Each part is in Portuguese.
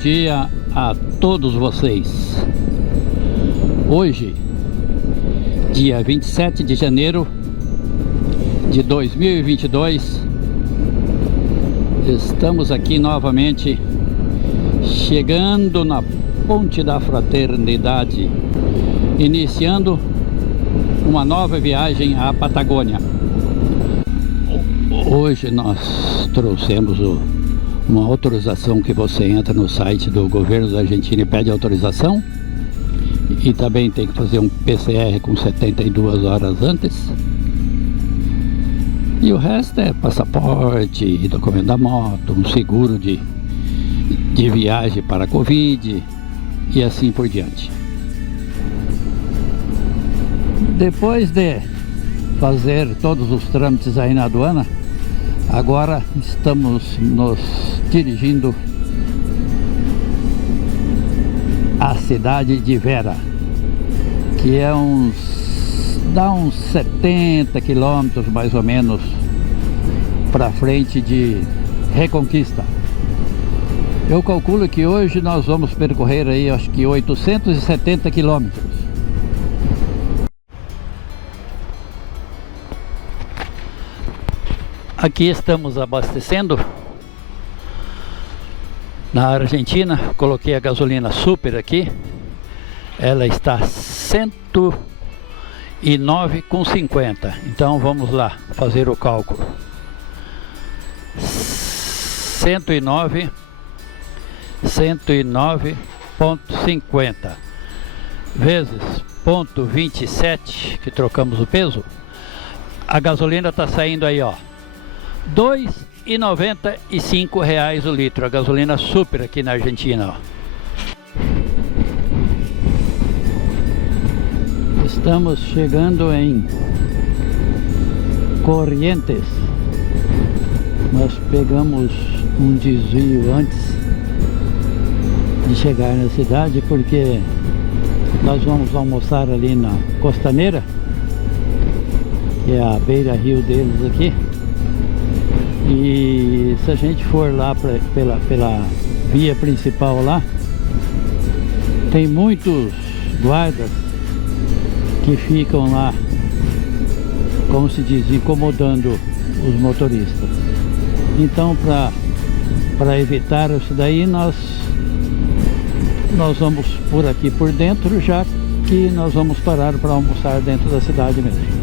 dia a todos vocês. Hoje, dia 27 de janeiro de 2022, estamos aqui novamente chegando na Ponte da Fraternidade, iniciando uma nova viagem à Patagônia. Hoje nós trouxemos uma autorização que você entra no site do governo da Argentina e pede autorização, e também tem que fazer um PCR com 72 horas antes, e o resto é passaporte, documento da moto, um seguro de viagem para a Covid e assim por diante. Depois de fazer todos os trâmites aí na aduana, agora estamos nos dirigindo à cidade de Vera, que é dá uns 70 quilômetros mais ou menos para frente de Reconquista. Eu calculo que hoje nós vamos percorrer aí, acho que 870 quilômetros. Aqui estamos abastecendo na Argentina. Coloquei a gasolina super aqui. Ela está 109,50. Então vamos lá fazer o cálculo. 109,50 vezes 0,27, que trocamos o peso. A gasolina está saindo aí, ó, R$ 2,95 o litro, a gasolina super aqui na Argentina, ó. Estamos chegando em Corrientes. Nós pegamos um desvio antes de chegar na cidade, porque nós vamos almoçar ali na Costaneira, que é a beira-rio deles aqui. E se a gente for lá pela via principal lá, tem muitos guardas que ficam lá, como se diz, incomodando os motoristas. Então, para evitar isso daí, nós vamos por aqui por dentro, já que nós vamos parar para almoçar dentro da cidade mesmo.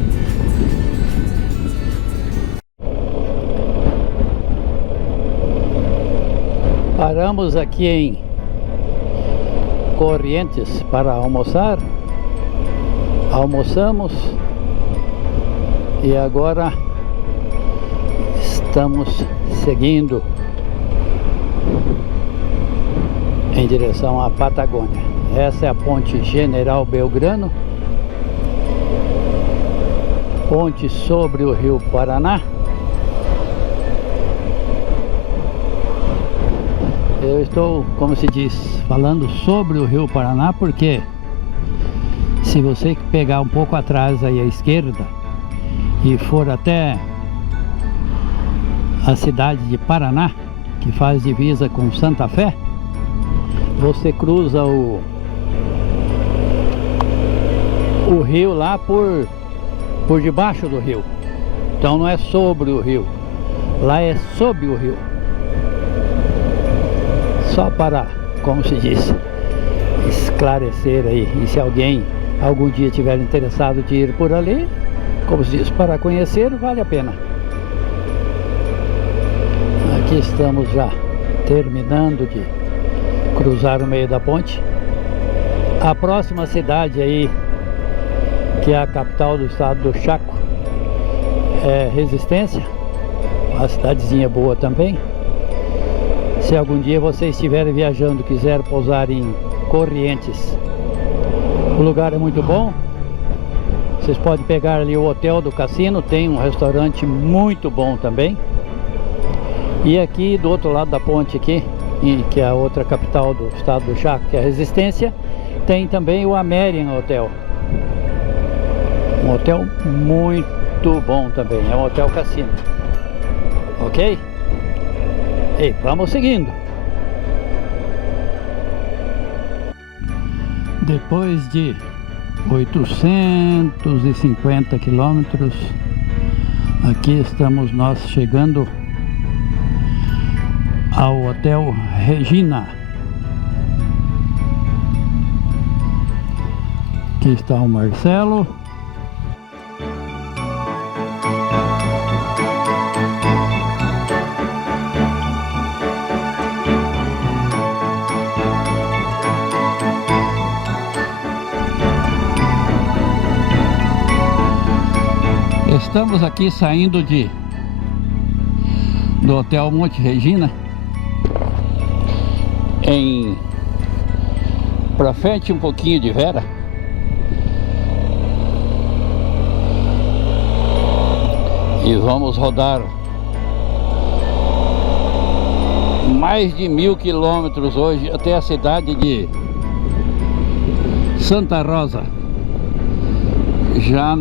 Paramos aqui em Corrientes para almoçar. Almoçamos e agora estamos seguindo em direção à Patagônia. Essa é a Ponte General Belgrano, ponte sobre o Rio Paraná. Eu estou, como se diz, falando sobre o Rio Paraná, porque se você pegar um pouco atrás aí à esquerda e for até a cidade de Paraná, que faz divisa com Santa Fé, você cruza o rio lá por debaixo do rio. Então não é sobre o rio, lá é sob o rio. Só para, como se diz, esclarecer aí, e se alguém algum dia tiver interessado de ir por ali, como se diz, para conhecer, vale a pena. Aqui estamos já terminando de cruzar o meio da ponte. A próxima cidade aí, que é a capital do estado do Chaco, é Resistência, uma cidadezinha boa também. Se algum dia você estiver viajando e quiser pousar em Corrientes, o lugar é muito bom. Vocês podem pegar ali o hotel do cassino, tem um restaurante muito bom também. E aqui do outro lado da ponte aqui, que é a outra capital do estado do Chaco, que é a Resistência, tem também o Amerian Hotel. Um hotel muito bom também, é um hotel cassino. Ok? E vamos seguindo. Depois de 850 quilômetros, aqui estamos nós chegando ao Hotel Regina. Aqui está o Marcelo. Estamos aqui saindo do Hotel Monte Regina pra frente um pouquinho de Vera. E vamos rodar mais de 1000 quilômetros hoje até a cidade de Santa Rosa, já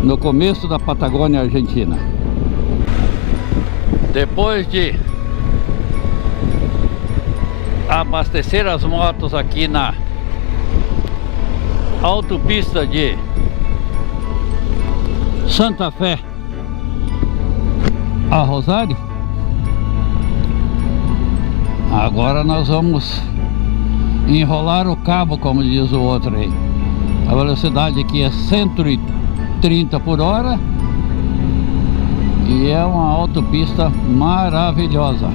no começo da Patagônia Argentina. Depois de abastecer as motos aqui na autopista de Santa Fé a Rosário, agora nós vamos enrolar o cabo, como diz o outro aí. A velocidade aqui é 130 por hora e é uma autopista maravilhosa.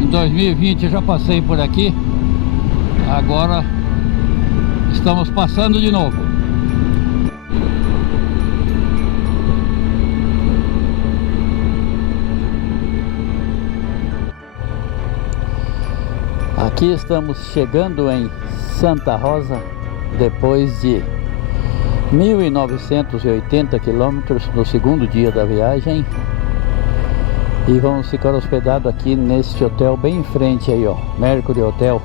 Em 2020 eu já passei por aqui, agora estamos passando de novo. Aqui estamos chegando em Santa Rosa depois de 1980 quilômetros no segundo dia da viagem, e vamos ficar hospedados aqui neste hotel bem em frente aí, ó, Mercury Hotel,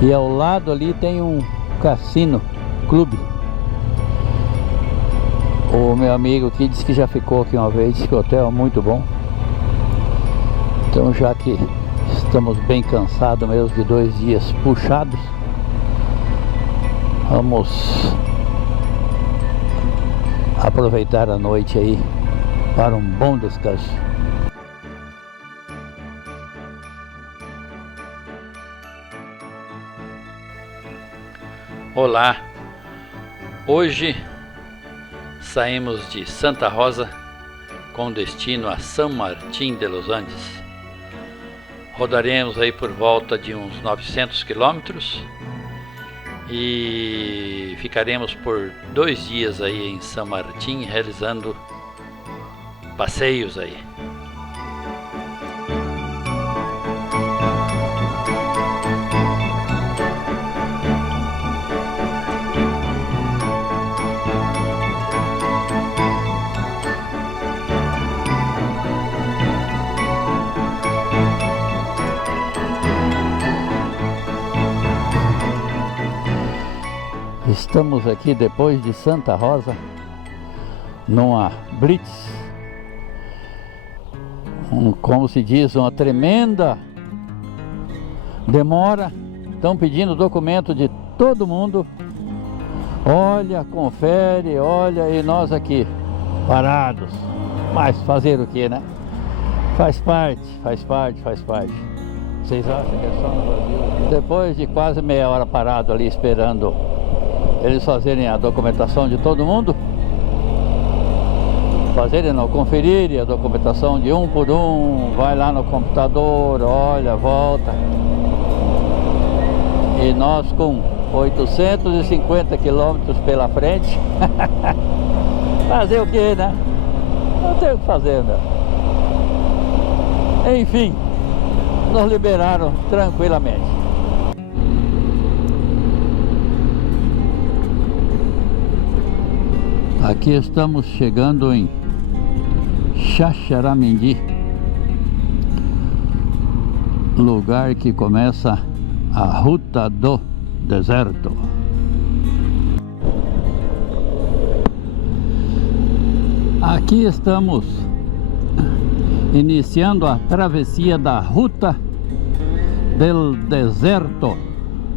e ao lado ali tem um cassino, clube. O meu amigo aqui disse que já ficou aqui uma vez, que o hotel é muito bom. Então, já que estamos bem cansados mesmo de 2 dias puxados, vamos aproveitar a noite aí para um bom descanso. Olá, hoje saímos de Santa Rosa com destino a São Martín de los Andes. Rodaremos aí por volta de uns 900 quilômetros e ficaremos por 2 dias aí em São Martín, realizando passeios aí. Estamos aqui depois de Santa Rosa, numa blitz, como se diz, uma tremenda demora. Estão pedindo documento de todo mundo. Olha, confere, olha, e nós aqui parados. Mas fazer o que, né? Faz parte. Vocês acham que é só no Brasil? Depois de quase meia hora parado ali esperando eles fazerem a documentação de todo mundo, conferirem a documentação de um por um, vai lá no computador, olha, volta. E nós com 850 quilômetros pela frente, fazer o que, né? Não tem o que fazer, meu. Enfim, nos liberaram tranquilamente. Aqui estamos chegando em Xaxaramendi, lugar que começa a Ruta do Deserto. Aqui estamos iniciando a travessia da Ruta del Deserto,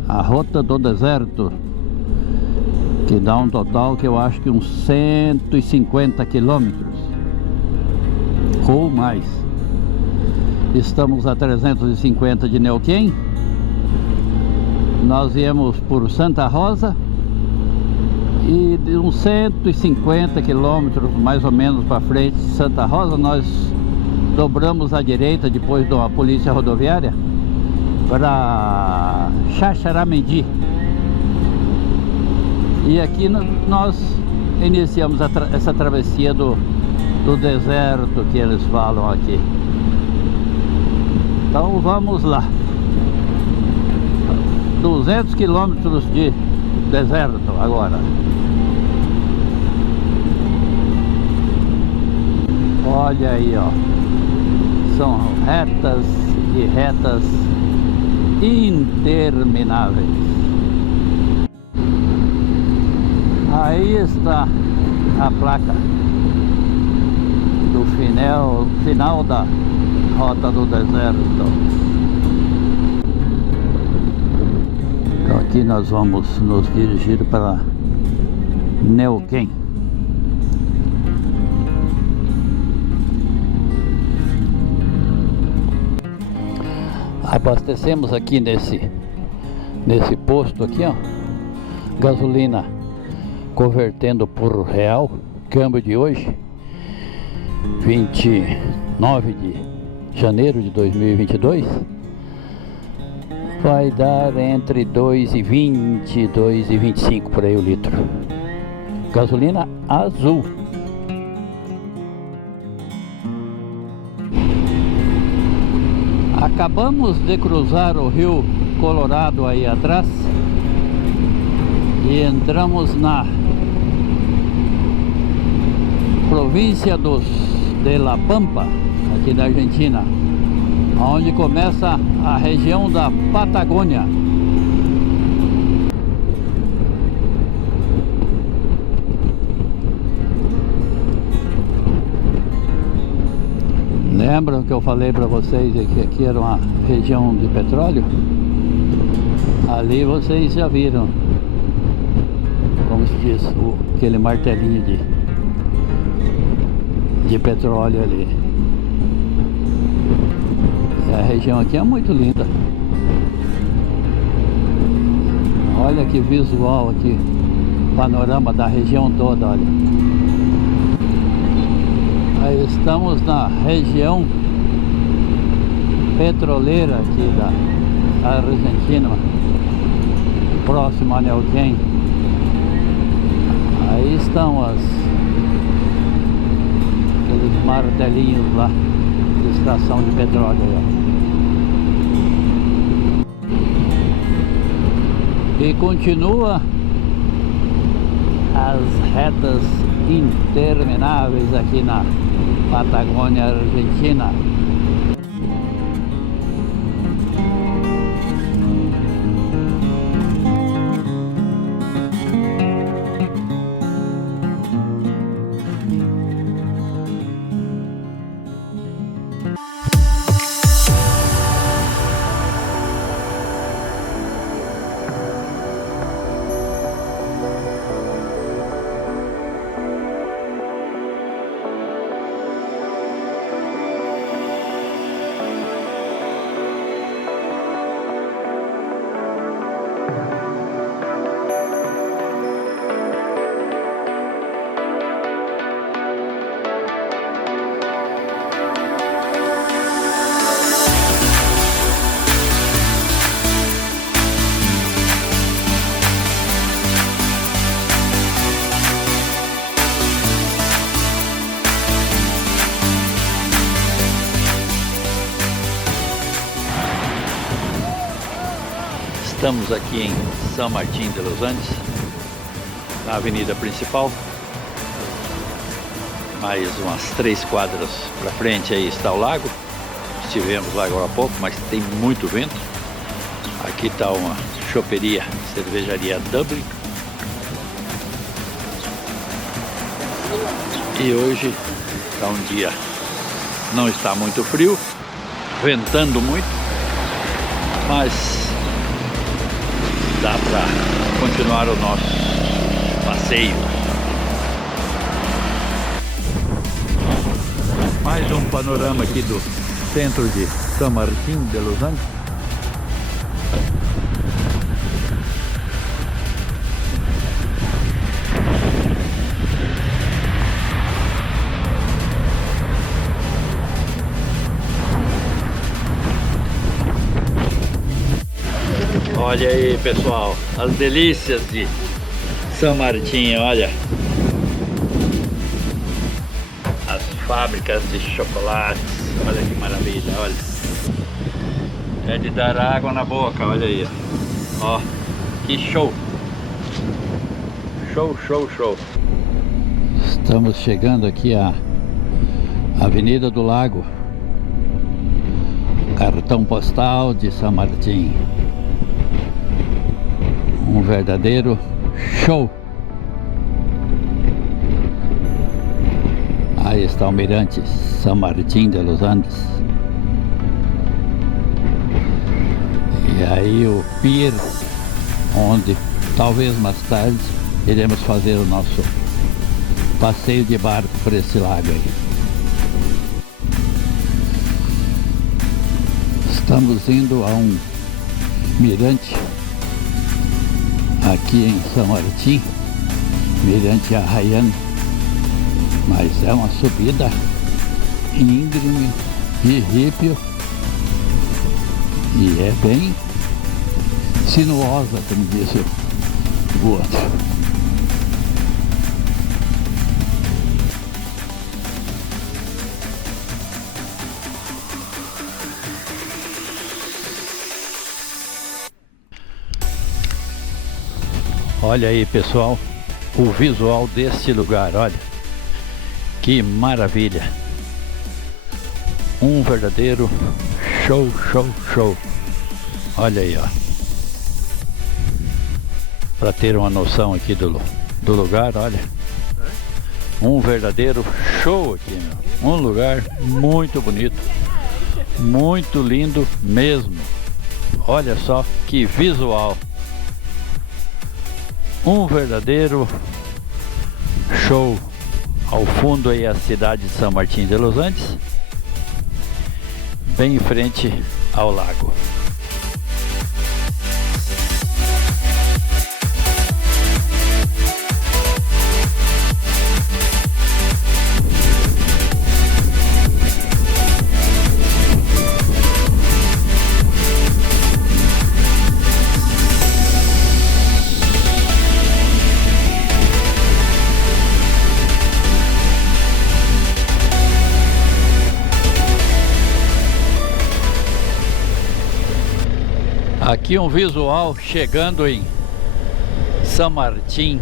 a Rota do Deserto, que dá um total que eu acho que uns 150 quilômetros ou mais. Estamos a 350 de Neuquén. Nós viemos por Santa Rosa e de uns 150 quilômetros mais ou menos para frente de Santa Rosa nós dobramos à direita depois de uma polícia rodoviária para Xaxaramendi. E aqui nós iniciamos essa travessia do deserto que eles falam aqui. Então vamos lá. 200 quilômetros de deserto agora. Olha aí, ó. São retas e retas intermináveis. Aí está a placa do final da Rota do Deserto. Então aqui nós vamos nos dirigir para Neuquén. Abastecemos aqui nesse posto aqui, ó, gasolina convertendo por real, câmbio de hoje, 29 de janeiro de 2022, vai dar entre 2,20 e 2,25 por aí o litro. Gasolina azul. Acabamos de cruzar o Rio Colorado aí atrás e entramos na província de La Pampa, aqui da Argentina, onde começa a região da Patagônia. Lembram que eu falei para vocês que aqui era uma região de petróleo? Ali vocês já viram, como se diz, aquele martelinho de petróleo ali. E a região aqui é muito linda. Olha que visual aqui, panorama da região toda, olha. Aí estamos na região petroleira aqui da Argentina, próximo a Neuquén. Aí estão aqueles martelinhos lá de estação de petróleo aí, ó. E continua as retas intermináveis aqui na Patagônia Argentina. Estamos aqui em São Martín de los Andes, na avenida principal. Mais umas 3 quadras para frente aí está o lago. Estivemos lá agora há pouco, mas tem muito vento. Aqui está uma choperia, cervejaria Dublin. E hoje está um dia, não está muito frio, ventando muito, mas dá para continuar o nosso passeio. Mais um panorama aqui do centro de San Martín de los Andes. Olha aí, pessoal, as delícias de San Martín, olha. As fábricas de chocolates, olha que maravilha, olha. É de dar água na boca, olha aí. Ó, que show. Show, show, show. Estamos chegando aqui à Avenida do Lago. Cartão postal de San Martín. Um verdadeiro show. Aí está o mirante San Martín de los Andes. E aí o pier, onde talvez mais tarde iremos fazer o nosso passeio de barco por esse lago aí. Estamos indo a um mirante aqui em San Martín, mirante Arrayán, mas é uma subida íngreme e ripio e é bem sinuosa, como disse o outro. Olha aí, pessoal, o visual deste lugar, olha, que maravilha, um verdadeiro show, show, show. Olha aí, ó, para ter uma noção aqui do lugar, olha, um verdadeiro show aqui, meu. Um lugar muito bonito, muito lindo mesmo. Olha só que visual. Um verdadeiro show. Ao fundo aí a cidade de San Martín de los Andes, bem em frente ao lago. Aqui um visual chegando em San Martín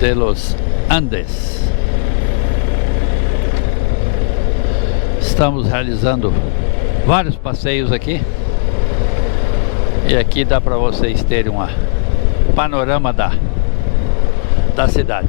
de los Andes. Estamos realizando vários passeios aqui. E aqui dá para vocês terem um panorama da cidade.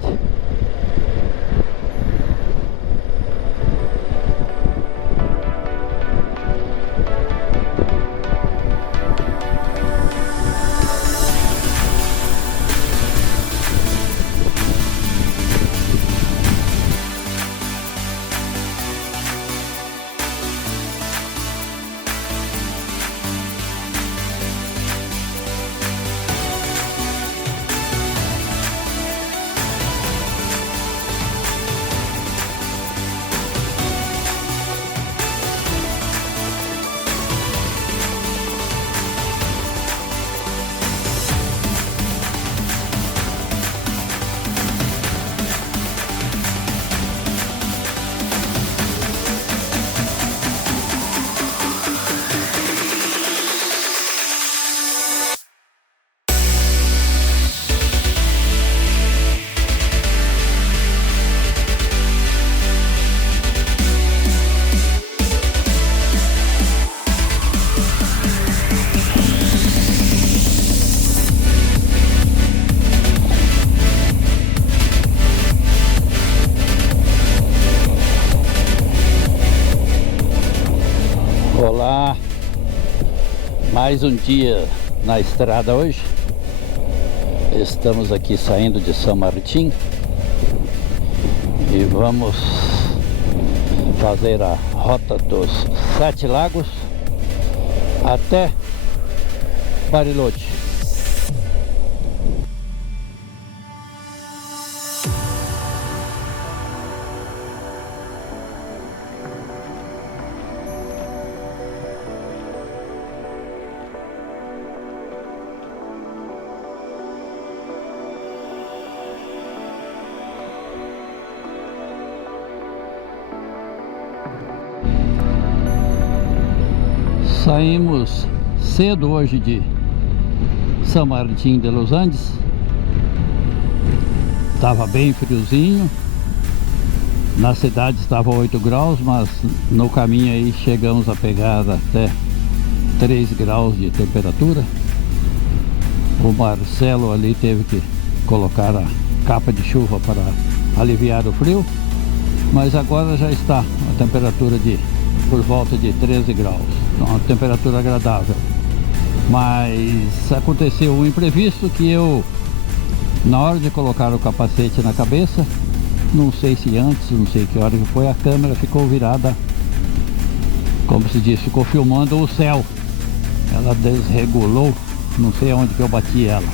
Olá, mais um dia na estrada hoje. Estamos aqui saindo de São Martim e vamos fazer a rota dos 7 Lagos até Bariloche. Saímos cedo hoje de São Martim de los Andes. Estava bem friozinho. Na cidade estava 8 graus, mas no caminho aí chegamos a pegar até 3 graus de temperatura. O Marcelo ali teve que colocar a capa de chuva para aliviar o frio. Mas agora já está a temperatura por volta de 13 graus. Uma temperatura agradável. Mas aconteceu um imprevisto que eu, na hora de colocar o capacete na cabeça, não sei se antes, não sei que hora que foi, a câmera ficou virada, como se diz, ficou filmando o céu. Ela desregulou, não sei aonde que eu bati ela.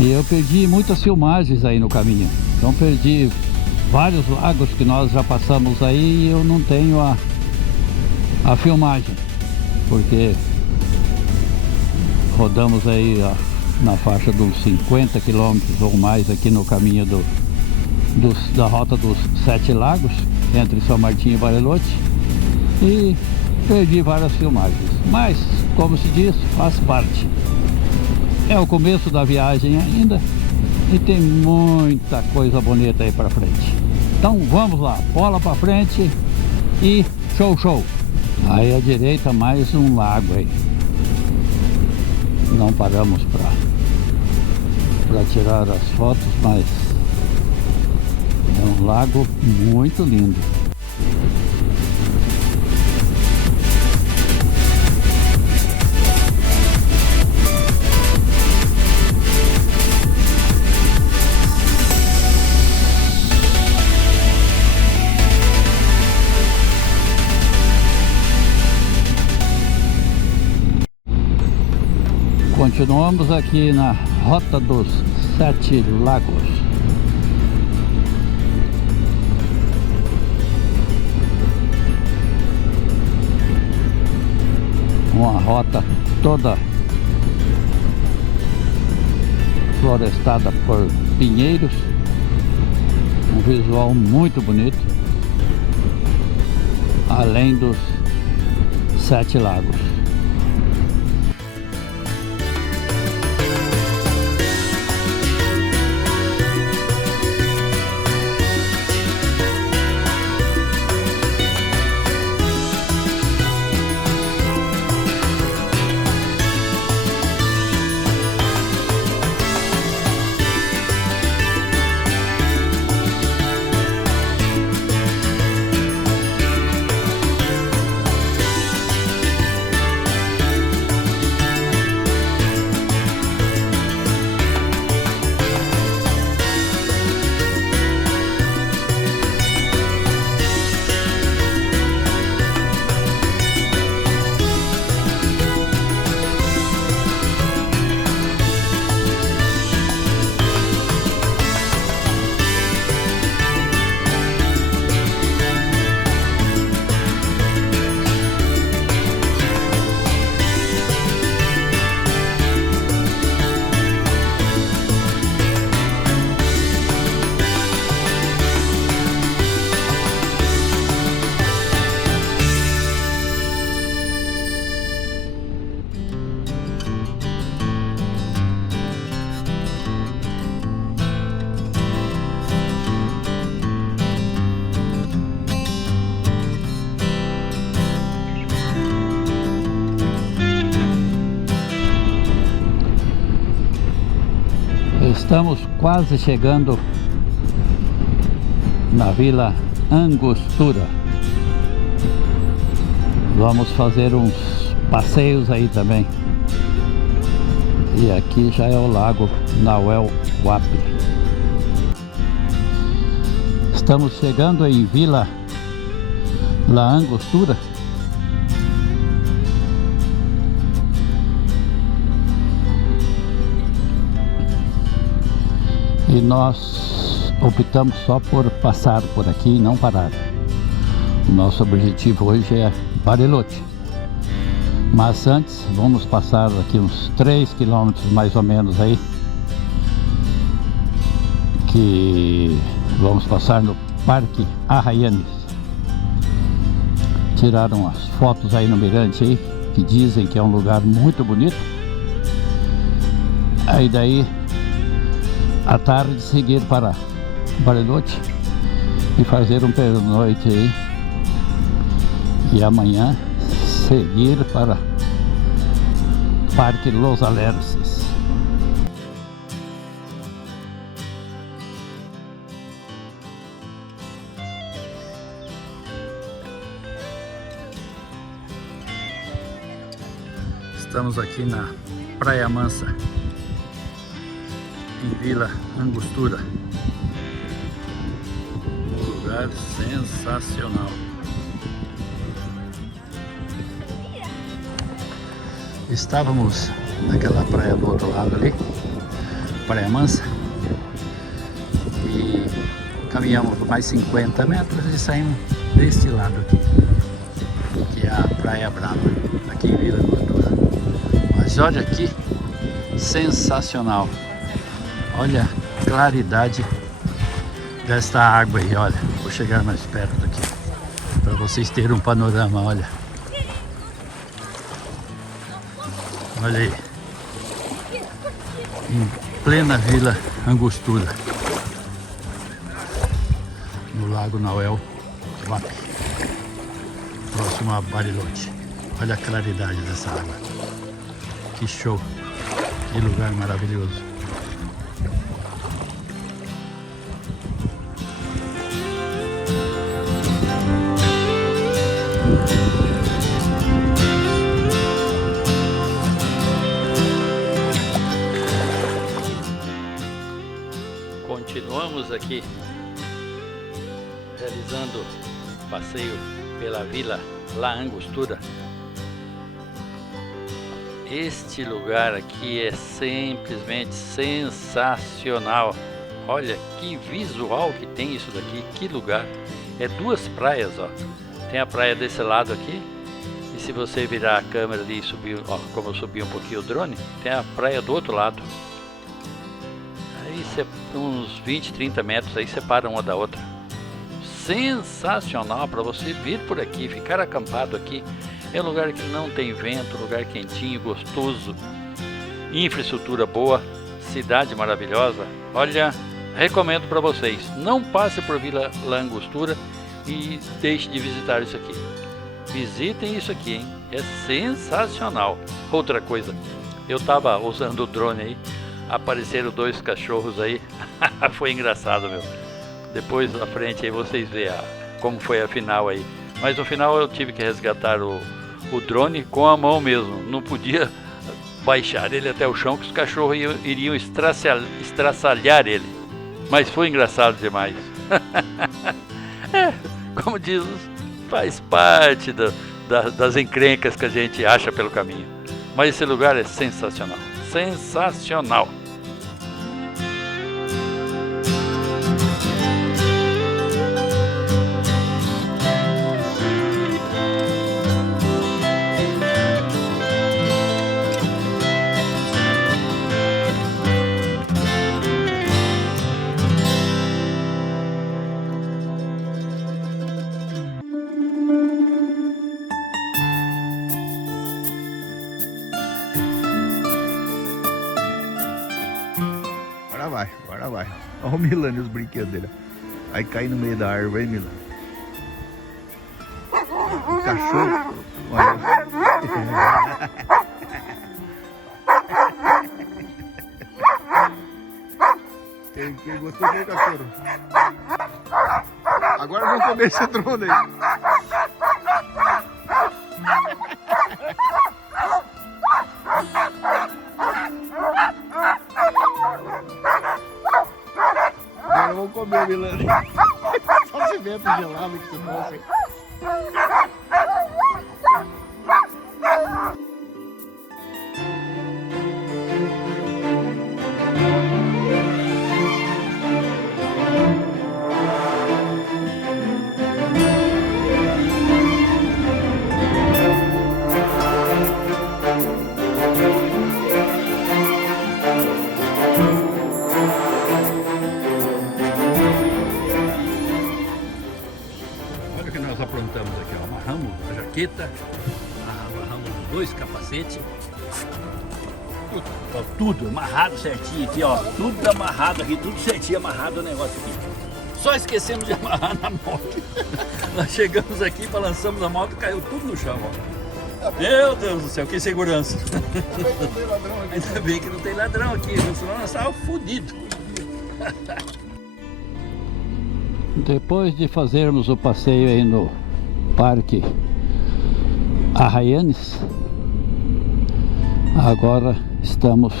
E eu perdi muitas filmagens aí no caminho. Então perdi vários lagos que nós já passamos aí e eu não tenho a filmagem, porque rodamos aí na faixa dos 50 quilômetros ou mais aqui no caminho da rota dos 7 Lagos, entre São Martim e Bariloche, e perdi várias filmagens, mas como se diz, faz parte. É o começo da viagem ainda e tem muita coisa bonita aí pra frente. Então vamos lá, bola pra frente e show! Aí à direita mais um lago aí. Não paramos para tirar as fotos, mas é um lago muito lindo. Continuamos aqui na rota dos 7 Lagos. Uma rota toda florestada por pinheiros. Um visual muito bonito. Além dos 7 Lagos. Estamos quase chegando na Vila Angostura. Vamos fazer uns passeios aí também. E aqui já é o lago Nauel Huapi. Estamos chegando em Vila La Angostura. E nós optamos só por passar por aqui e não parar. O nosso objetivo hoje é Bariloche. Mas antes vamos passar aqui uns 3 quilômetros mais ou menos aí, que vamos passar no Parque Arrayanes. Tiraram as fotos aí no mirante aí, que dizem que é um lugar muito bonito. Aí daí à tarde seguir para Bariloche e fazer um pernoite aí, e amanhã seguir para Parque Los Alerces. Estamos aqui na Praia Mansa, em Vila Angostura. Um lugar sensacional. Estávamos naquela praia do outro lado ali, Praia Mansa, e caminhamos mais 50 metros e saímos deste lado aqui, que é a Praia Brava, aqui em Vila Angostura. Mas olha aqui, sensacional! Olha a claridade desta água aí, olha. Vou chegar mais perto aqui para vocês terem um panorama, olha. Olha aí, em plena Vila Angostura, no Lago Nauel Huapi, próximo a Bariloche. Olha a claridade dessa água, que show, que lugar maravilhoso. Continuamos aqui realizando passeio pela Vila La Angostura. Este lugar aqui é simplesmente sensacional. Olha que visual que tem isso daqui, que lugar. É duas praias, ó. Tem a praia desse lado aqui, e se você virar a câmera ali e subir, ó, como eu subi um pouquinho o drone, tem a praia do outro lado. Aí uns 20, 30 metros aí separa uma da outra. Sensacional para você vir por aqui, ficar acampado aqui. É um lugar que não tem vento, lugar quentinho, gostoso, infraestrutura boa, cidade maravilhosa. Olha, recomendo para vocês, não passe por Vila La Angostura e deixe de visitar isso aqui. Visitem isso aqui, hein? É sensacional. Outra coisa, eu estava usando o drone aí, apareceram 2 cachorros aí. Foi engraçado, meu. Depois na frente aí vocês veem como foi a final aí. Mas no final eu tive que resgatar o drone com a mão mesmo. Não podia baixar ele até o chão, que os cachorros iriam estraçalhar ele. Mas foi engraçado demais. É, como diz, faz parte das encrencas que a gente acha pelo caminho. Mas esse lugar é sensacional. Sensacional! Agora vai. Olha o Milano e os brinquedos dele. Aí cai no meio da árvore, hein, Milano? O cachorro. Olha. Quem gostou do cachorro? Agora vamos comer esse drone aí. vamos comer, Milani. Só cimento gelado que você trouxe. Olha o que nós aprontamos aqui, ó. Amarramos a jaqueta, amarramos os dois capacetes. Ó, tudo amarrado certinho aqui, ó. Tudo amarrado aqui, tudo certinho amarrado o negócio aqui. Só esquecemos de amarrar na moto. Nós chegamos aqui, balançamos a moto, caiu tudo no chão, ó. Meu Deus do céu, que segurança. Ainda bem que não tem ladrão aqui, viu? Senão nós estávamos fodidos. Depois de fazermos o passeio aí no Parque Arraianes, agora estamos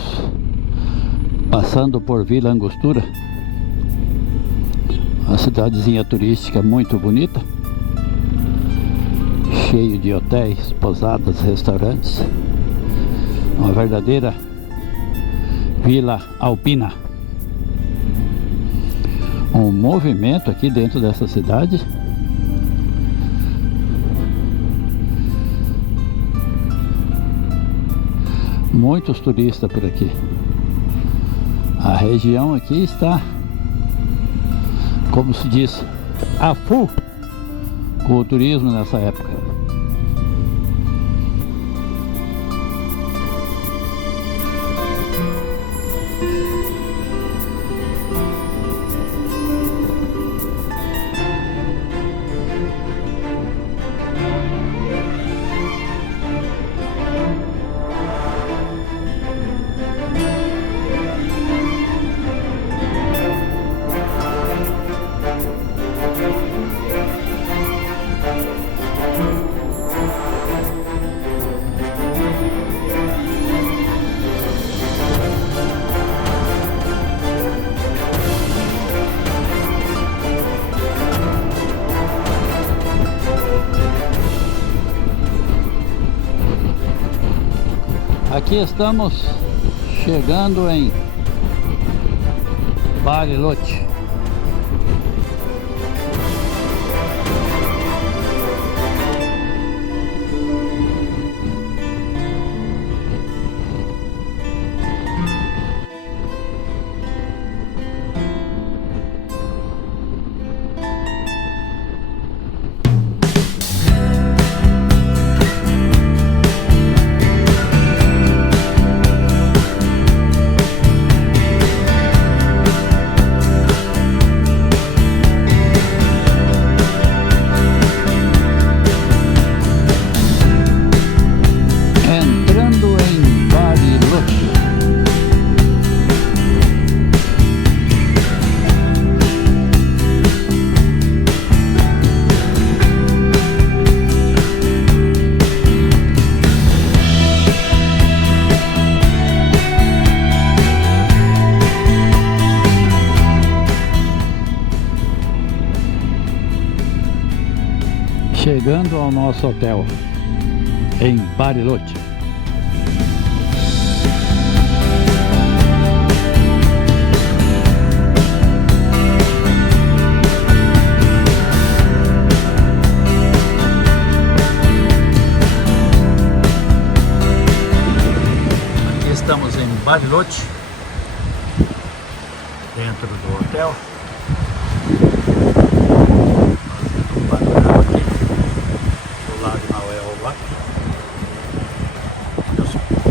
passando por Vila Angostura, uma cidadezinha turística muito bonita, cheio de hotéis, pousadas, restaurantes, uma verdadeira vila alpina. Um movimento aqui dentro dessa cidade. Muitos turistas por aqui. A região aqui está, como se diz, a full com o turismo nessa época. Aqui estamos chegando em Bariloche. Chegando ao nosso hotel em Bariloche. Aqui estamos em Bariloche, dentro do hotel.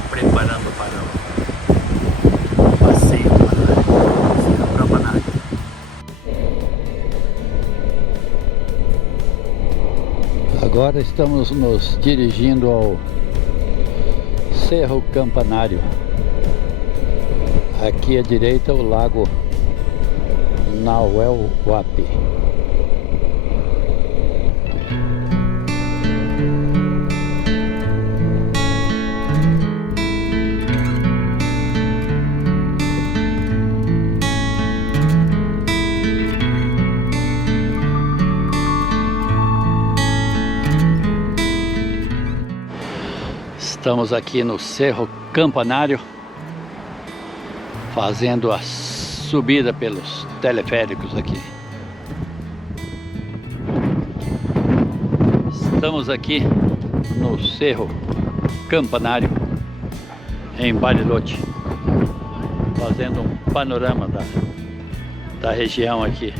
Preparando para o passeio para Campanário. Agora estamos nos dirigindo ao Cerro Campanário. Aqui à direita o Lago Nahuel Huapi. Estamos aqui no Cerro Campanário, fazendo a subida pelos teleféricos aqui. Estamos aqui no Cerro Campanário, em Bariloche, fazendo um panorama da região aqui.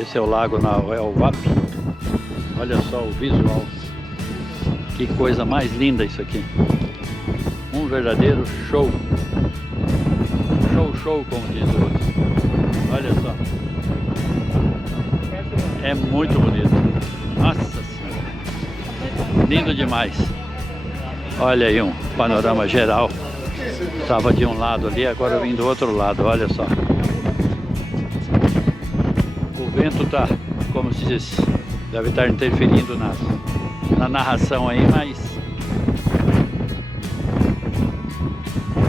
Esse é o lago Nauel Huapi. Olha só o visual. Que coisa mais linda isso aqui. Um verdadeiro show. Show, como diz o outro. Olha só. É muito bonito. Nossa Senhora. Lindo demais. Olha aí um panorama geral. Estava de um lado ali, agora eu vim do outro lado. Olha só. O vento tá, como se diz, deve estar interferindo na narração aí, mas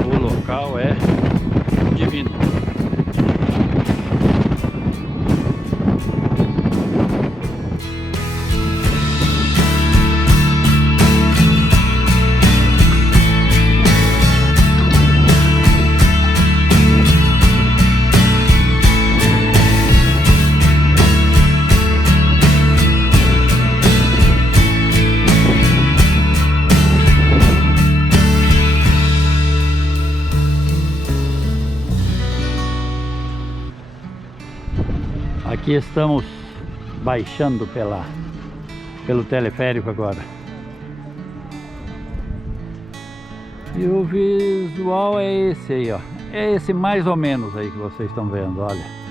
o local é divino. Aqui estamos baixando pelo teleférico agora. E o visual é esse aí, ó. É esse mais ou menos aí que vocês estão vendo, olha.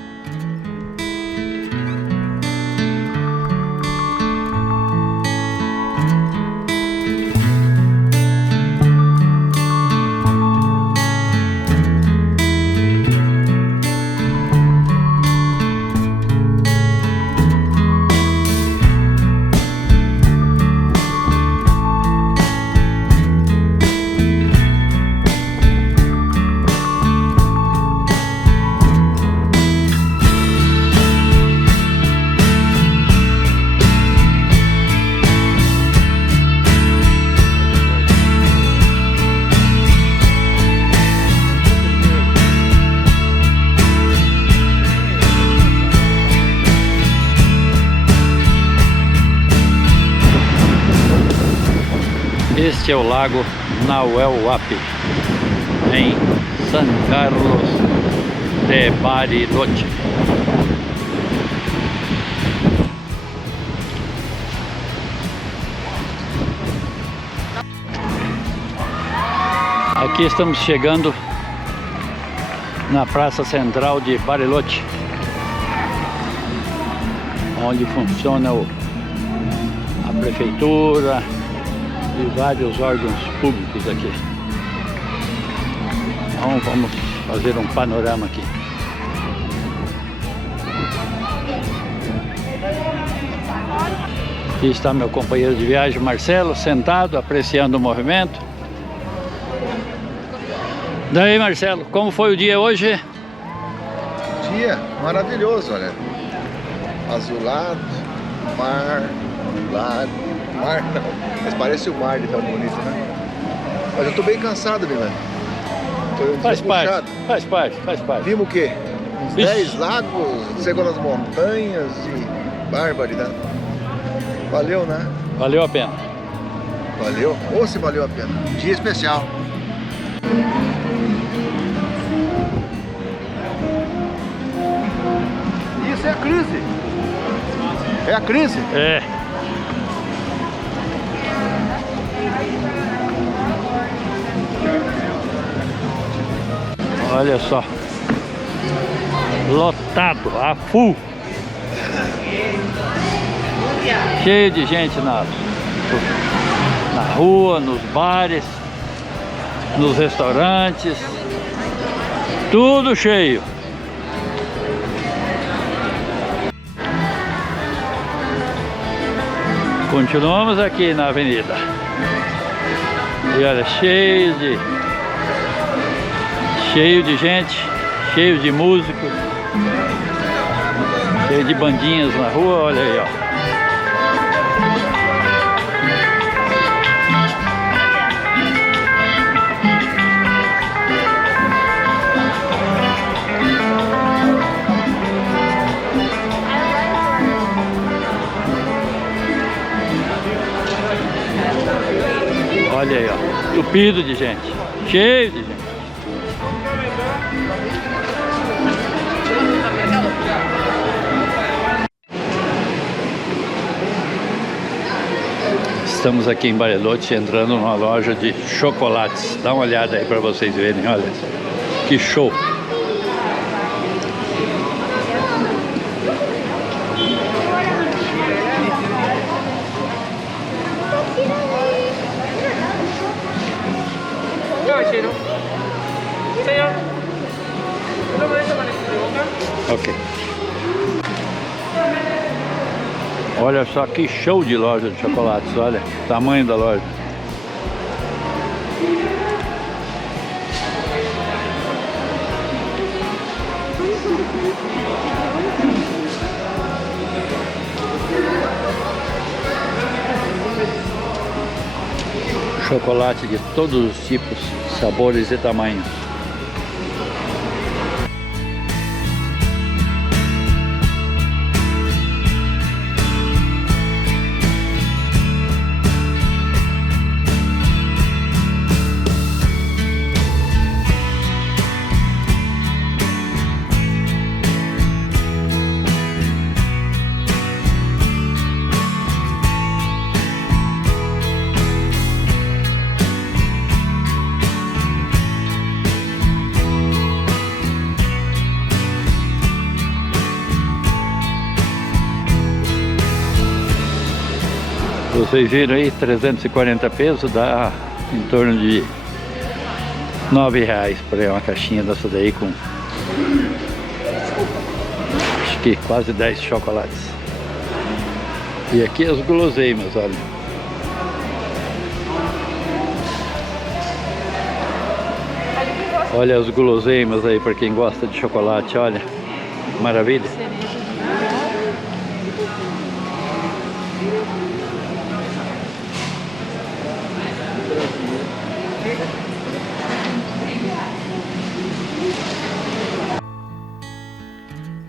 Este é o lago Nauel Huapi, em San Carlos de Bariloche. Aqui estamos chegando na Praça Central de Bariloche, onde funciona a prefeitura e vários órgãos públicos aqui. Então vamos fazer um panorama aqui. Aqui está meu companheiro de viagem, Marcelo, sentado, apreciando o movimento. Daí, Marcelo, como foi o dia hoje? Dia maravilhoso, olha. Azulado, mar, lago. Mar não, mas parece o mar de tão bonito, né? Mas eu tô bem cansado, Milano. Faz parte. Vimos o quê? Uns Vixe. 10 lagos, chegou nas montanhas e barbaridade. Valeu, né? Valeu a pena. Valeu? Ou se valeu a pena. Dia especial. Isso é a crise. É a crise. É. Olha só, lotado, a full, cheio de gente na rua, nos bares, nos restaurantes, tudo cheio. Continuamos aqui na avenida e olha, cheio de gente, cheio de músicos, cheio de bandinhas na rua, olha aí, ó. Olha aí, ó. Tupido de gente. Cheio de gente. Estamos aqui em Bariloche, entrando numa loja de chocolates. Dá uma olhada aí para vocês verem, olha. Que show! Ok. Olha só que show de loja de chocolates, olha o tamanho da loja. Chocolate de todos os tipos, sabores e tamanhos. Vocês viram aí, 340 pesos dá em torno de R$9 por aí, uma caixinha dessa daí com acho que quase 10 chocolates. E aqui as guloseimas, olha. Olha as guloseimas aí para quem gosta de chocolate, olha. Maravilha.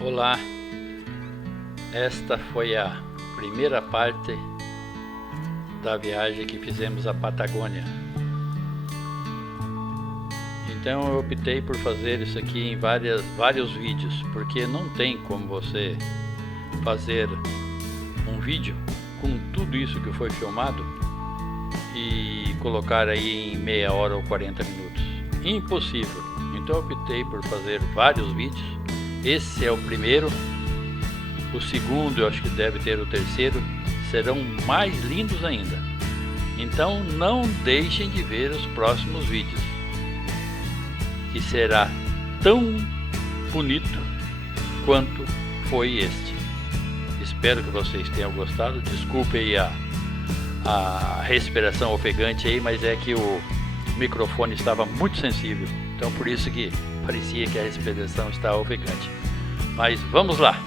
Olá, esta foi a primeira parte da viagem que fizemos à Patagônia. Então eu optei por fazer isso aqui em vários vídeos, porque não tem como você fazer um vídeo com tudo isso que foi filmado e colocar aí em meia hora ou 40 minutos. Impossível. Então eu optei por fazer vários vídeos. Esse é o primeiro, o segundo, eu acho que deve ter o terceiro, serão mais lindos ainda. Então não deixem de ver os próximos vídeos, que será tão bonito quanto foi este. Espero que vocês tenham gostado. Desculpe aí a respiração ofegante aí, mas é que o microfone estava muito sensível, então por isso que parecia que a respiração estava ofegante. Mas vamos lá,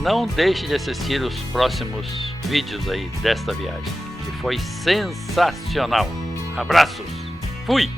não deixe de assistir os próximos vídeos aí desta viagem, que foi sensacional. Abraços, fui!